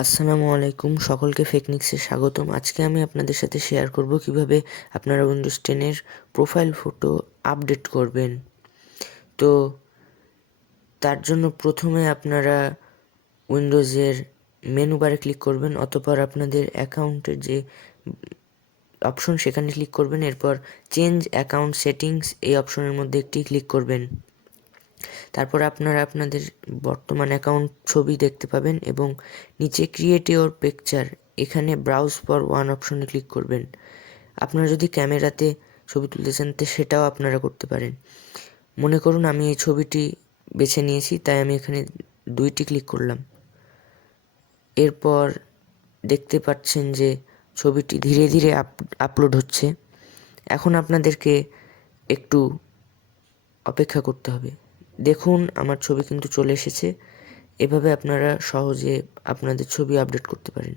আসসালামু আলাইকুম, সকলকে ফেকনিক্সে স্বাগতম। আজকে আমি আপনাদের সাথে শেয়ার করব কিভাবে আপনারা উইন্ডোজ 10-এর প্রোফাইল ফটো আপডেট করবেন। তো তার জন্য প্রথমে আপনারা উইন্ডোজের মেনু বারে ক্লিক করবেন, অতঃপর আপনাদের অ্যাকাউন্টের যে অপশন সেখানে ক্লিক করবেন। এরপর চেঞ্জ অ্যাকাউন্ট সেটিংস এই অপশনের মধ্যে একটি ক্লিক করবেন। তারপর আপনারা আপনাদের বর্তমান অ্যাকাউন্ট ছবি দেখতে পাবেন এবং নিচে ক্রিয়েট ইওর পিকচার এখানে ব্রাউজ ফর ওয়ান অপশনে ক্লিক করবেন। আপনারা যদি ক্যামেরাতে ছবি তুলতে চান তো সেটাও আপনারা করতে পারেন। মনে করুন আমি এই ছবিটি বেছে নিয়েছি, তাই আমি এখানে 2টি ক্লিক করলাম। এরপর দেখতে পাচ্ছেন যে ছবিটি ধীরে ধীরে আপলোড হচ্ছে। এখন আপনাদেরকে একটু অপেক্ষা করতে হবে। দেখুন আমার ছবি কিন্তু চলে এসেছে। এভাবে আপনারা সহজে আপনাদের ছবি আপডেট করতে পারেন।